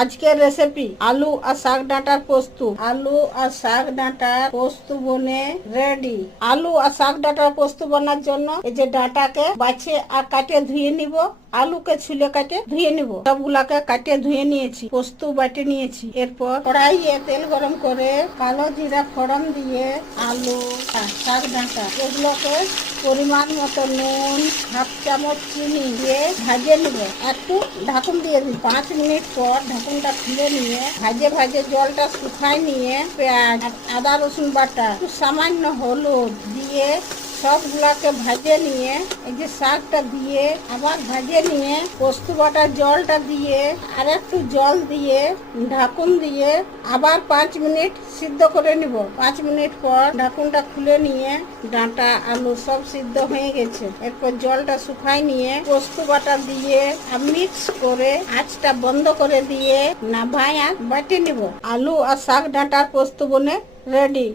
আজকের রেসিপি আলু আর শাক ডাঁটার পোস্ত। আলু আর শাক ডাঁটার পোস্ত বনে রেডি। আলু আর শাক ডাঁটার পোস্ত বানার জন্য এই যে ডাঁটাকে বাছে আর কাটে ধুয়ে নিব, আলুকে ছুলে কাটে ধুয়ে নিব, সবগুলাকে কাটে ধুয়ে নিয়েছি, পোস্ত বাটে নিয়েছি। এরপর কড়াইয়ে তেল গরম করে কালো জিরা ফোড়ন দিয়ে আলু আর শাক ডাঁটা এগুলোকে পরিমাণ মতো নুন, হাফ চামচ চিনি দিয়ে ভাজে নিব। একটু ঢাকুন দিয়ে দিই। 5 মিনিট পর ঢাকুনটা খুলে নিয়ে ভাজে ভাজে জলটা শুকায় নিয়ে পেঁয়াজ, আদা রসুন বাটা, একটু সামান্য হলুদ দিয়ে সবগুলাকে ভাজে নিয়ে এই যে শাকটা দিয়ে আবার ভাজে নিয়ে পোস্ত বাটা জলটা দিয়ে আর একটু জল দিয়ে ঢাকুন দিয়ে আবার 5 মিনিট সিদ্ধ করে নিব। 5 মিনিট পর ঢাকুনটা খুলে নিয়ে ডাঁটা আলু সব সিদ্ধ হয়ে গেছে। এরপর জলটা শুকায় নিয়ে পোস্ত বাটা দিয়ে মিক্স করে আঁচটা বন্ধ করে দিয়ে নামায়া বাটে নিব। আলু আর শাক ডাঁটার পোস্ত বনে রেডি।